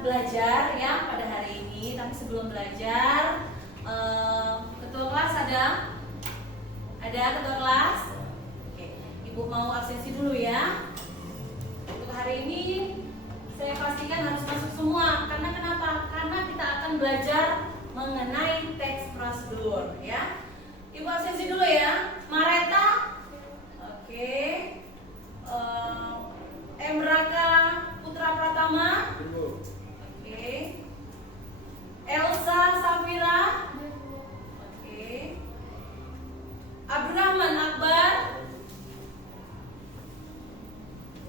belajar ya pada hari ini. Tapi sebelum belajar, ketua kelas ada? Ada ketua kelas? Oke, Ibu mau absensi dulu ya. Untuk hari ini saya pastikan harus masuk semua. Karena kenapa? Karena kita akan belajar mengenai teks prosedur ya. Ibu absensi dulu ya. Mareta, oke. Emraka Putra Pratama, oke. Elsa Safira, oke. Abdurrahman Akbar,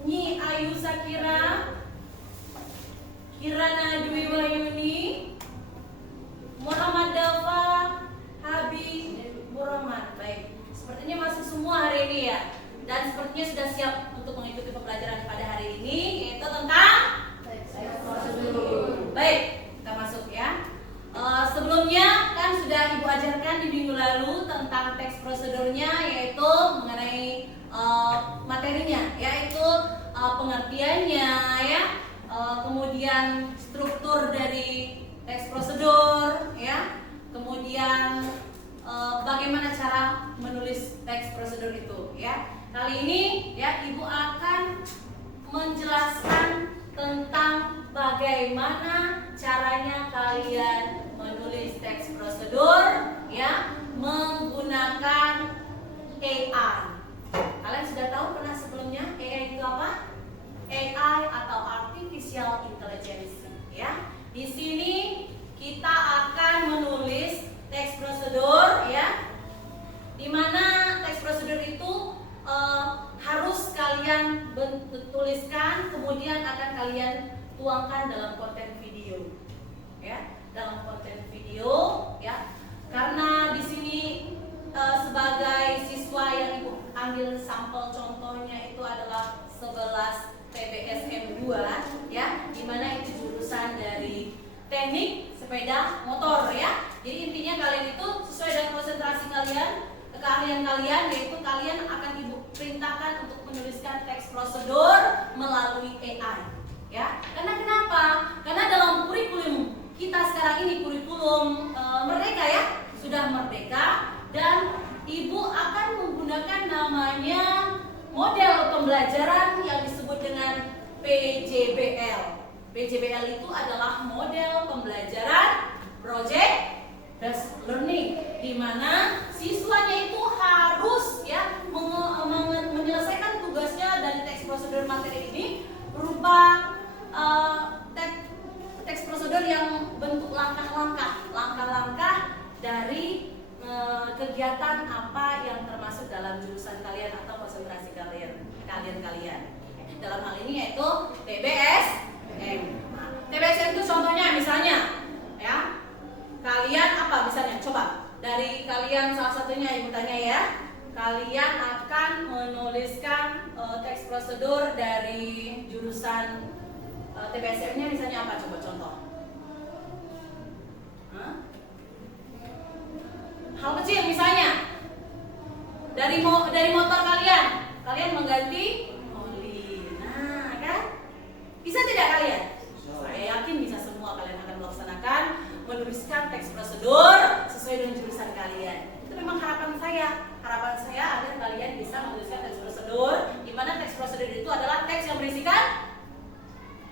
Nyi Ayu Sakira, Kirana Dwi Wahyuni, Muhammad Dafa, Habib Muhammad. Baik, sepertinya masuk semua hari ini ya. Dan sepertinya sudah siap untuk mengikuti pembelajaran pada hari ini, yaitu tentang teks prosedur. Baik, kita masuk ya. Sebelumnya kan sudah Ibu ajarkan di minggu lalu tentang teks prosedurnya, yaitu mengenai materinya, yaitu pengertiannya ya, kemudian struktur dari teks prosedur ya, kemudian bagaimana cara menulis teks prosedur itu ya. Kali ini ya Ibu akan menjelaskan tentang bagaimana caranya kalian menulis teks prosedur ya menggunakan AI. Kalian sudah tahu pernah sebelumnya AI itu apa? AI atau Artificial Intelligence ya. Di sini kita akan menulis teks prosedur ya. Di mana teks prosedur itu harus kalian tuliskan, kemudian akan kalian tuangkan dalam konten video ya, dalam konten video ya. Karena di sini sebagai siswa yang Ibu ambil sampel contohnya itu adalah 11 TBSM 2 ya, dimana itu jurusan dari teknik sepeda motor ya. Jadi intinya kalian itu sesuai dengan konsentrasi kalian, keahlian kalian, yaitu kalian akan Ibu perintahkan untuk menuliskan teks prosedur melalui AI ya. Karena kenapa? Karena dalam kurikulum kita sekarang ini, kurikulum merdeka ya, sudah merdeka, dan Ibu akan menggunakan namanya model pembelajaran yang disebut dengan PJBL. PJBL itu adalah model pembelajaran project based learning, di mana siswanya itu harus ya menyelesaikan tugasnya dari teks prosedur materi ini berupa teks prosedur yang bentuk langkah-langkah dari kegiatan apa yang termasuk dalam jurusan kalian atau konsentrasi kalian. Dalam hal ini yaitu TBSM. Nah, TBSM itu contohnya misalnya ya. Kalian apa misalnya? Coba dari kalian salah satunya Ibu tanya ya. Kalian akan menuliskan teks prosedur dari jurusan TBSM-nya misalnya apa? Coba contoh. Hal kecil misalnya dari motor kalian mengganti oli. Nah, kan? Bisa tidak kalian? Saya yakin bisa semua. Kalian akan melaksanakan menuliskan teks prosedur sesuai dengan jurusan kalian. Itu memang harapan saya. Harapan saya agar kalian bisa menuliskan teks prosedur, di mana teks prosedur itu adalah teks yang berisikan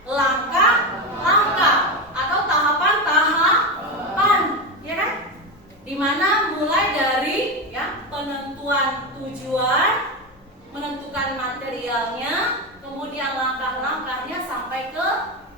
langkah-langkah atau tahapan-tahapan, ya kan? Di mana mulai dari ya penentuan tujuan, menentukan materialnya, kemudian langkah-langkahnya sampai ke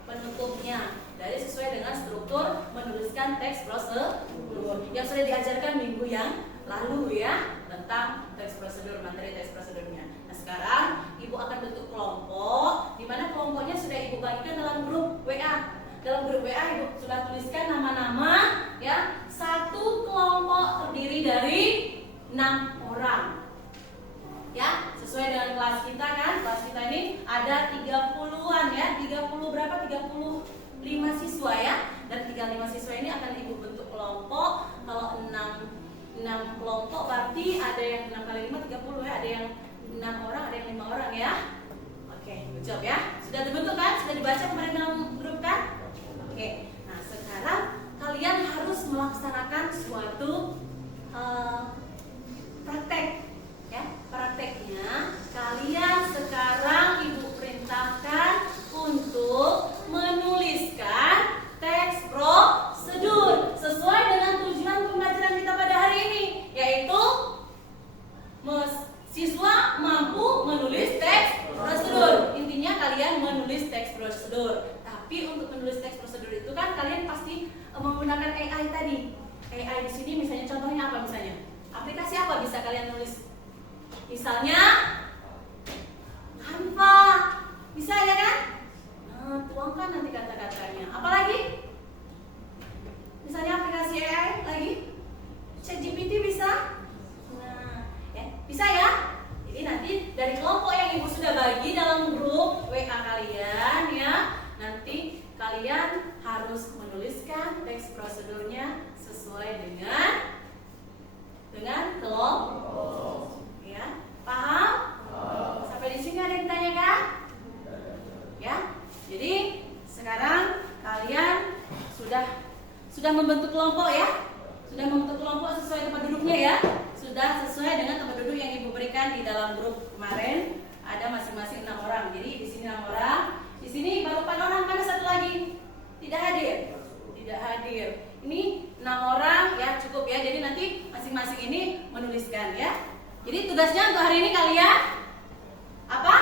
penutupnya. Dari sesuai dengan struktur menuliskan teks prosedur yang sudah diajarkan minggu yang lalu ya, tentang teks prosedur, materi teks prosedurnya. Nah, sekarang Ibu akan bentuk kelompok, di mana kelompoknya sudah Ibu bagikan dalam grup WA. Dalam grup WA Ibu sudah tuliskan nama-nama ya. Satu kelompok terdiri dari 6 orang. Ya, sesuai dengan kelas kita kan. Kelas kita ini ada 30-an ya. 30 berapa? 35 siswa ya. Dan 35 siswa ini akan Ibu bentuk kelompok. Kalau 6 kelompok berarti ada yang 6 kali 5 30 ya. Ada yang 6 orang, ada yang 5 orang ya. Oke, good job ya. Sudah dibentuk kan? Sudah dibaca kemarin dalam grup kan? menulis teks prosedur itu kan kalian pasti menggunakan AI tadi. AI di sini misalnya contohnya apa misalnya? Aplikasi apa bisa kalian tulis? Misalnya Canva. Bisa ya kan? Nah, tuangkan nanti kata-katanya. Apalagi? Misalnya aplikasi AI lagi? ChatGPT bisa? Nah, ya, bisa ya? Jadi nanti dari kelompok yang Ibu sudah bagi dalam grup WA kalian ya, nanti kalian harus menuliskan teks prosedurnya sesuai dengan kelompok. Ya, paham? Sampai di sini ada yang ditanyakan? Ya. Jadi sekarang kalian sudah membentuk kelompok ya? Sudah membentuk kelompok sesuai tempat duduknya ya? Sudah sesuai dengan tempat duduk yang Ibu berikan di dalam grup kemarin. Ada masing-masing 6 orang. Jadi di sini 6 orang. Di sini baru 4 orang. Mana satu lagi? Tidak hadir. Tidak hadir. Ini 6 orang ya, cukup ya. Jadi nanti masing-masing ini menuliskan ya. Jadi tugasnya untuk hari ini kalian apa?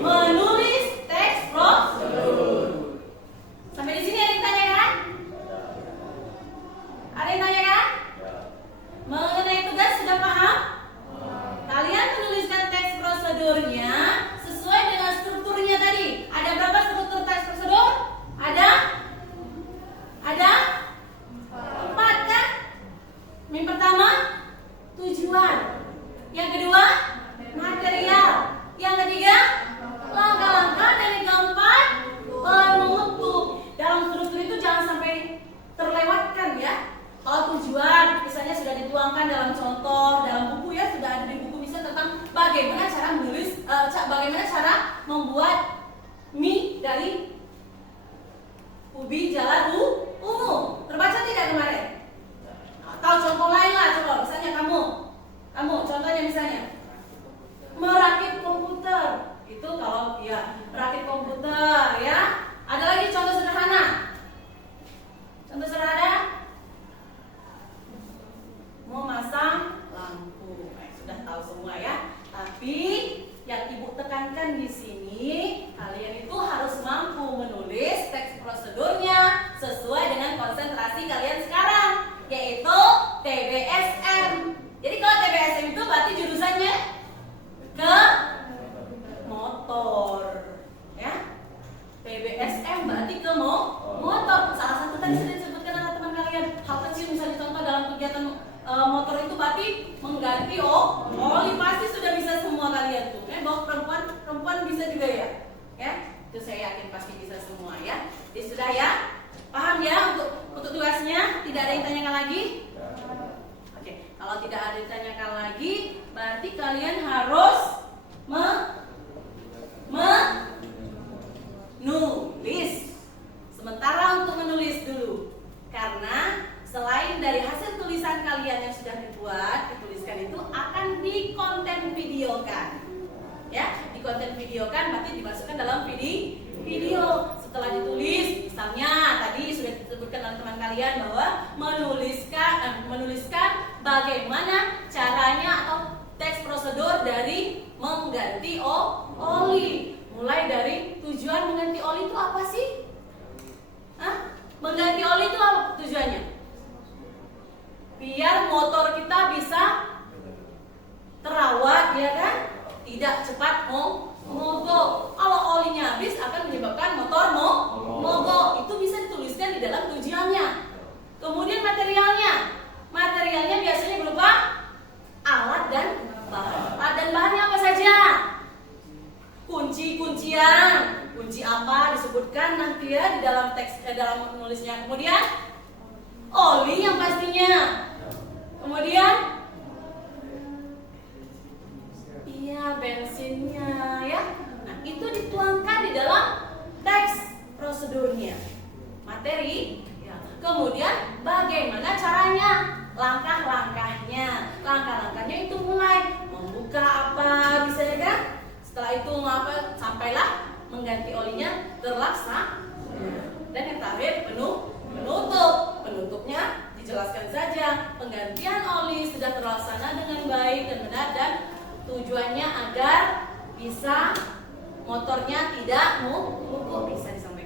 Menulis teks prosedur. Sampai di sini ada yang tanyakan? Ada yang tanyakan? Mengenai tugas sudah paham? Kalian menuliskan teks prosedurnya sesuai dengan strukturnya tadi. Ada berapa struktur teks prosedur? Ada 4 kan? Yang pertama tujuan. Yang kedua material. Yang ketiga langkah-langkah, dan yang keempat penutup. Dalam struktur itu jangan sampai terlewatkan ya. Kalau tujuan misalnya sudah dituangkan dalam contoh, dalam buku ya, sudah ada di buku misalnya tentang bagaimana cara menulis, bagaimana cara membuat mie dari ubi jalan ungu. Terbaca tidak kemarin? Atau contoh lain lah, coba misalnya kamu contohnya misalnya merakit komputer. Itu kalau ya merakit komputer ya. Ada lagi contoh sederhana. Contoh sederhana memasang lampu. Sudah tahu semua ya. Tapi yang Ibu tekankan di sini, kalian itu harus mampu menulis teks prosedurnya sesuai dengan konsentrasi kalian sekarang, yaitu TBSM. Jadi kalau TBSM itu berarti jurusannya ke motor, ya. TBSM berarti ke motor. Salah satu tadi sudah disebutkan oleh teman kalian. Hal kecil misalnya contoh dalam kegiatan motor itu berarti mengganti oli. Pasti sudah bisa semua kalian tuh. Bawa perempuan bisa juga ya. Ya, itu saya yakin pasti bisa semua ya. Jadi sudah ya, paham ya untuk tugasnya? Tidak ada yang tanyakan lagi? Oke, kalau tidak ada yang tanyakan lagi, berarti kalian harus menulis. Sementara untuk menulis dulu, karena selain dari hasil tulisan kalian yang sudah dituliskan itu akan dikonten videokan. Ya, dikonten videokan berarti dimasukkan dalam video. Setelah ditulis, misalnya tadi sudah disebutkan oleh teman kalian bahwa menuliskan bagaimana caranya atau teks prosedur dari mengganti oli. Mulai dari tujuan mengganti oli itu apa sih? Mengganti oli itu apa tujuannya? Biar motor kita bisa terawat ya kan? Tidak cepat mogok. Kalau olinya habis akan menyebabkan motor mogok. Itu bisa dituliskan di dalam tujuannya. Kemudian materialnya biasanya berupa alat dan bahan. Alat dan bahannya apa saja? Kuncian. Kunci apa disebutkan nanti ya di dalam teks dalam menulisnya. Kemudian oli yang pastinya. Kemudian bensinnya ya. Nah, itu dituangkan di dalam teks prosedurnya. Materi ya. Kemudian bagaimana caranya? Langkah-langkahnya. Langkah-langkahnya itu mulai membuka apa bisa ya kan? Setelah itu sampailah mengganti olinya terlaksana. Dan yang terakhir penutup. Penutupnya dijelaskan saja. Penggantian oli sudah terlaksana dengan baik dan benar, dan tujuannya agar bisa motornya tidak mogok. Bisa disampaikan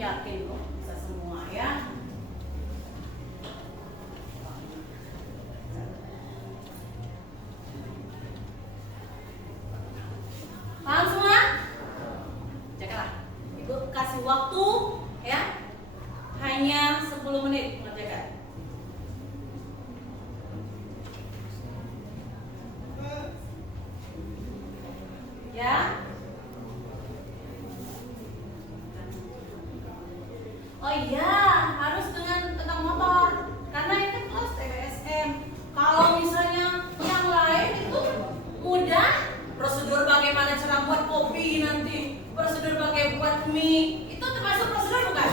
yakin kok bisa semua ya. Paham semua? Jaga. Ibu kasih waktu ya, hanya 10 menit mengerjakan. Ya. Oh iya, harus dengan tentang motor. Karena itu kelas TBSM. Kalau misalnya yang lain itu mudah, prosedur bagaimana cara buat kopi nanti, prosedur bagaimana buat mie, itu termasuk prosedur bukan?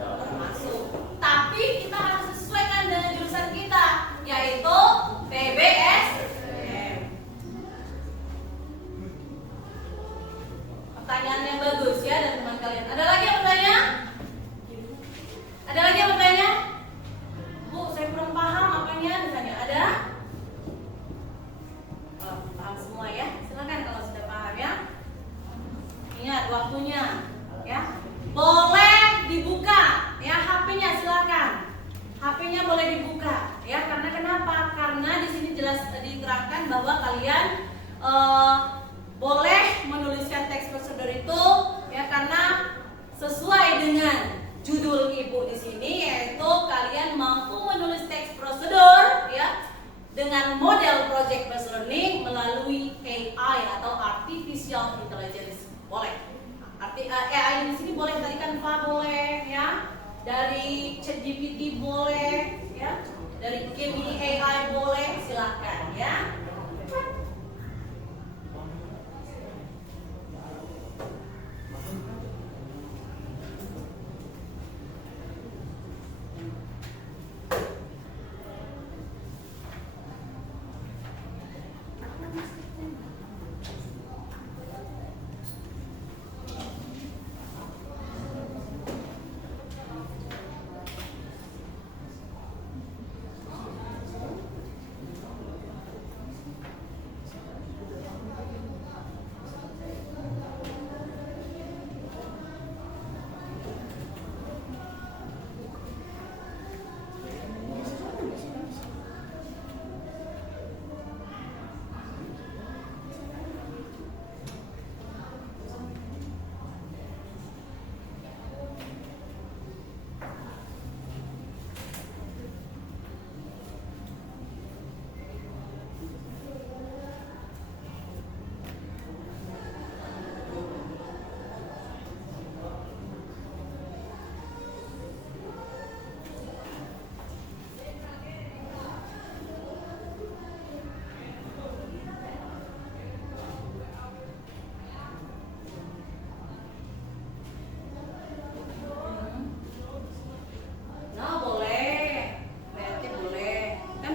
Termasuk. Tapi kita harus sesuaikan dengan jurusan kita, yaitu TBSM. Pertanyaan yang bagus ya dari teman kalian. Ada lagi yang bertanya? Ada lagi yang bertanya? Bu, saya kurang paham apanya misalnya. Ada? Oh, paham semua ya? Silakan kalau sudah paham ya. Ingat waktunya ya. Boleh dibuka ya HP-nya, silakan. HP-nya boleh dibuka ya. Karena kenapa? Karena di sini jelas diterangkan bahwa kalian boleh menuliskan teks prosedur itu ya, karena sesuai dengan judul ibu di sini, yaitu kalian mampu menulis teks prosedur ya dengan model project based learning melalui AI atau artificial intelligence. Boleh. AI di sini boleh dari Canva boleh ya, dari ChatGPT boleh ya, dari Gemini AI boleh, silakan ya.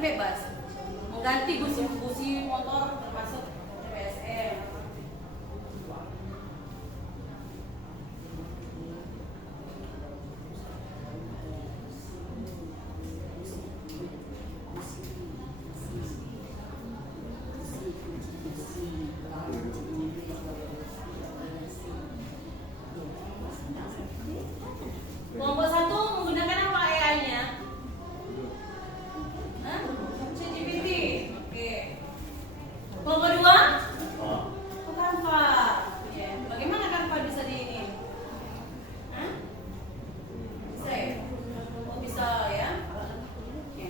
Bebas mengganti busi motor termasuk TBSM. Kelompok 1 menggunakan apa AI-nya? ChatGPT. Oke. Kelompok 2? Canva. Ya. Bagaimana Canva bisa di ini? Bisa ya? Oh, bisa ya? Oke.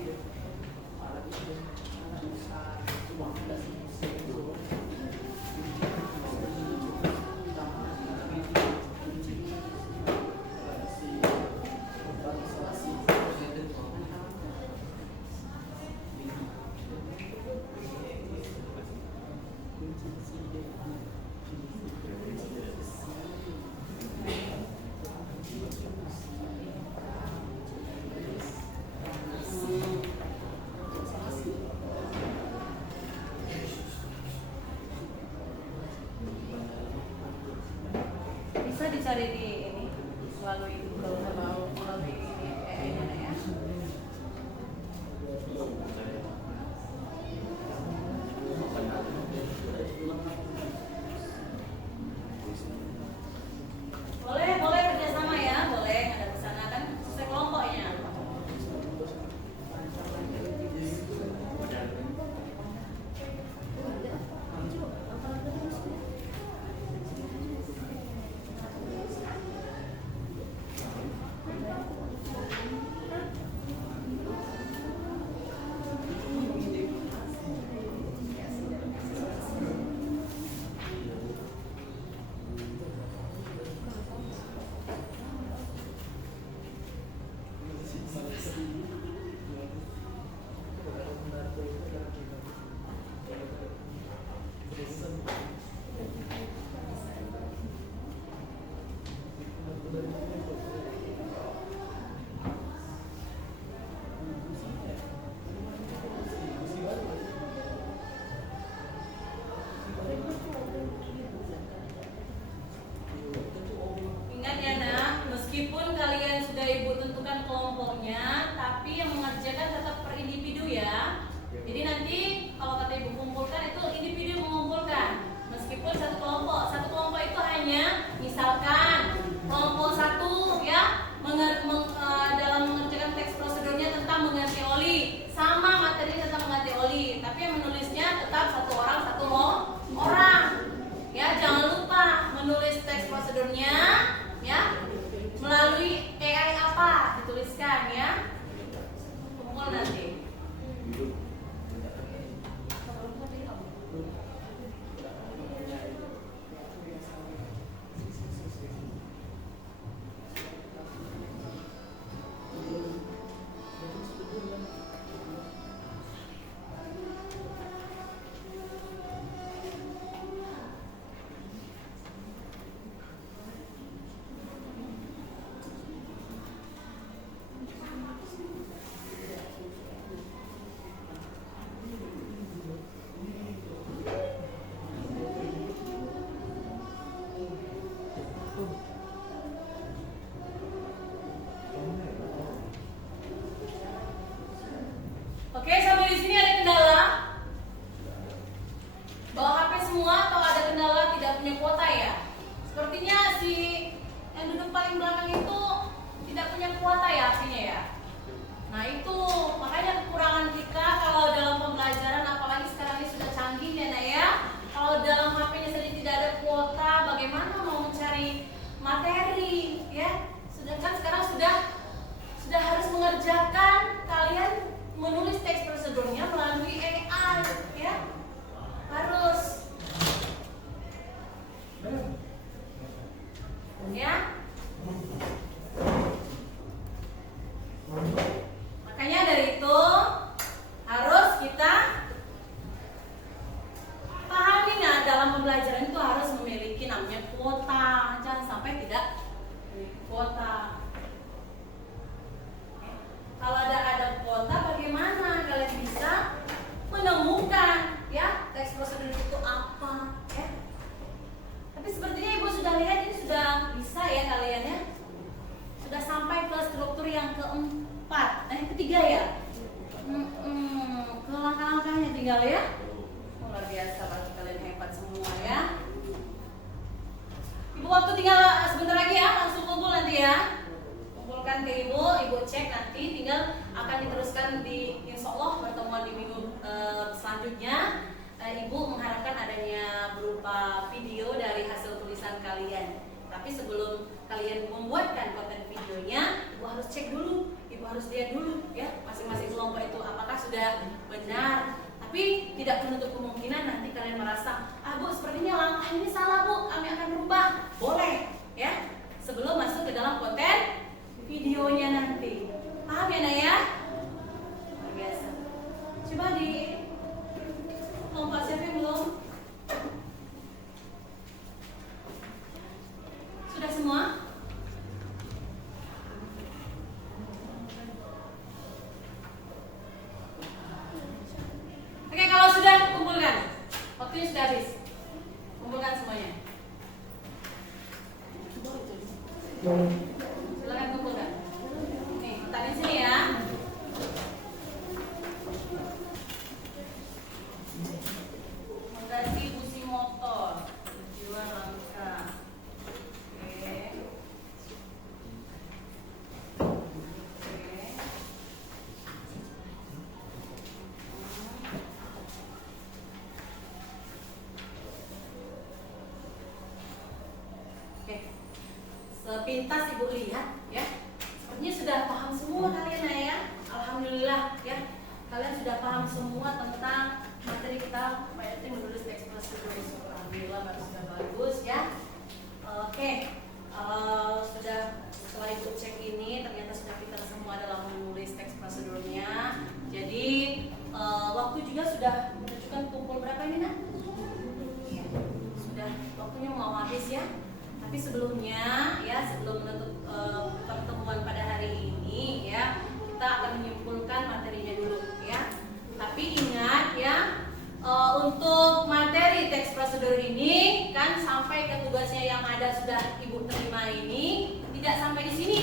Bisa dicari di ini melalui Google atau melalui ini AI-nya ya. Boleh kerjasama ya, boleh. meskipun kalian sudah ibu tentukan kelompoknya, tapi yang mengerjakan tetap per individu ya. Jadi nanti kalau kata ibu kumpulkan itu individu mengumpulkan. Meskipun satu kelompok itu hanya misalkan kelompok satu ya dalam mengerjakan teks prosedurnya tentang mengganti oli, sama materi tentang mengganti oli, tapi yang menulisnya tetap satu orang. Ya, jangan lupa menulis teks prosedurnya ya melalui AI apa dituliskan ya. Kumpul nanti. Oke, sampai di sini ada kendala? Bawa HP semua atau ada kendala tidak punya kuota ya? Sepertinya si yang duduk paling belakang itu tidak punya kuota ya HP-nya ya. Nah itu makanya kekurangan kita kalau dalam pembelajaran, apalagi sekarang ini sudah canggih ya Nak ya. Kalau dalam HP-nya sendiri tidak ada kuota, bagaimana mau mencari materi ya? Sedangkan sekarang sudah harus mengerjakan kalian menulis teks prosedurnya melalui AI ya, harus ya. Makanya dari itu harus kita pahami, nah dalam pembelajaran itu harus memiliki namanya kuota, jangan sampai tidak memiliki kuota. Kalau ada kuota, bagaimana kalian bisa menemukan ya teks prosedur itu apa ya? Tapi sepertinya ibu sudah lihat ini sudah bisa ya kalian ya, sudah sampai ke struktur yang keempat, yang ketiga ya. Ke langkah-langkahnya tinggal ya. Luar biasa pasti kalian hebat semua ya. Ibu waktu tinggal sebentar lagi ya, langsung kumpul nanti ya. Kumpulkan ke ibu cek nanti, tinggal akan diteruskan di insya Allah pertemuan di minggu selanjutnya. Ibu mengharapkan adanya berupa video dari hasil tulisan kalian. Tapi sebelum kalian membuatkan konten videonya, ibu harus cek dulu, ibu harus lihat dulu ya masing-masing kelompok itu apakah sudah benar. Tapi tidak menutup kemungkinan nanti kalian merasa, Bu sepertinya langkah ini salah Bu, kami akan berubah. Boleh ya, sebelum masuk ke dalam konten videonya nanti. Paham ya Naya? Luar biasa. Coba di kelompok siapa yang belum? Sudah semua? Oke, kalau sudah kumpulkan. Waktunya sudah habis. Kumpulkan semuanya. Silakan kumpulkan. Nih, tadi sini ya. Fondasi busi motor, tujuan langkah. Oke. Oke. Sepintas ibu lihat ya, sepertinya sudah paham semua kalian ya. Alhamdulillah ya, kalian sudah paham semua tentang materi kita menulis teks prosedur. Alhamdulillah sudah bagus ya. Oke, sudah setelah ibu cek ini ternyata sudah pintar semua dalam menulis teks prosedurnya. Jadi waktu juga sudah menunjukkan pukul berapa ini Nak? Sudah waktunya mau habis ya. Tapi sebelumnya ya, sebelum menutup pertemuan pada hari ini ya, kita akan menyimpulkan materinya dulu ya. Tapi ingat ya, untuk materi teks prosedur ini kan sampai ke tugasnya yang ada sudah ibu terima ini tidak sampai di sini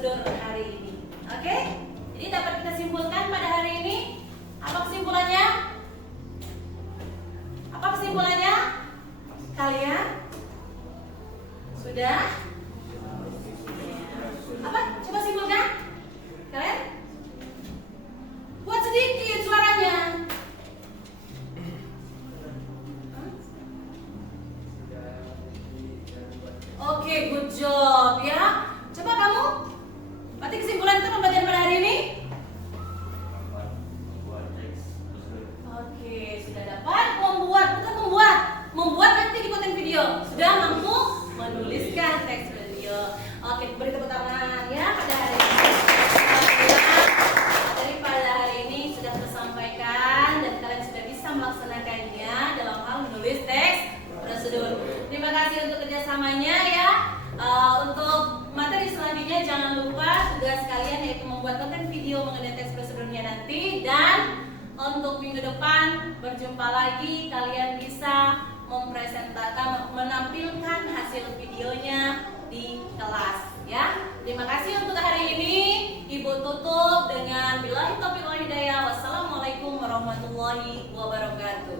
prosedur hari ini. Oke? Jadi dapat kita simpulkan pada hari ini. Apa kesimpulannya? Apa kesimpulannya? Kalian sudah? Apa? Coba simpulkan. Kalian? Buat sedikit suaranya. Oke, good job ya. Coba kamu. Berarti kesimpulan itu pembelajaran pada hari ini? Oke, sudah dapat bukan membuat nanti di konten video. Sudah mampu menuliskan teks video. Oke, beri tepuk tangan ya pada hari ini. Dari pada hari ini sudah tersampaikan dan kalian sudah bisa melaksanakannya dalam hal menulis teks prosedur. Terima kasih untuk kerjasamanya ya. Untuk materi selanjutnya jangan lupa tugas kalian yaitu membuat konten video mengenai teks prosedurnya nanti, dan untuk minggu depan berjumpa lagi, kalian bisa menampilkan hasil videonya di kelas ya. Terima kasih untuk hari ini. Ibu tutup dengan billahi taufiq wal hidayah. Wassalamualaikum warahmatullahi wabarakatuh.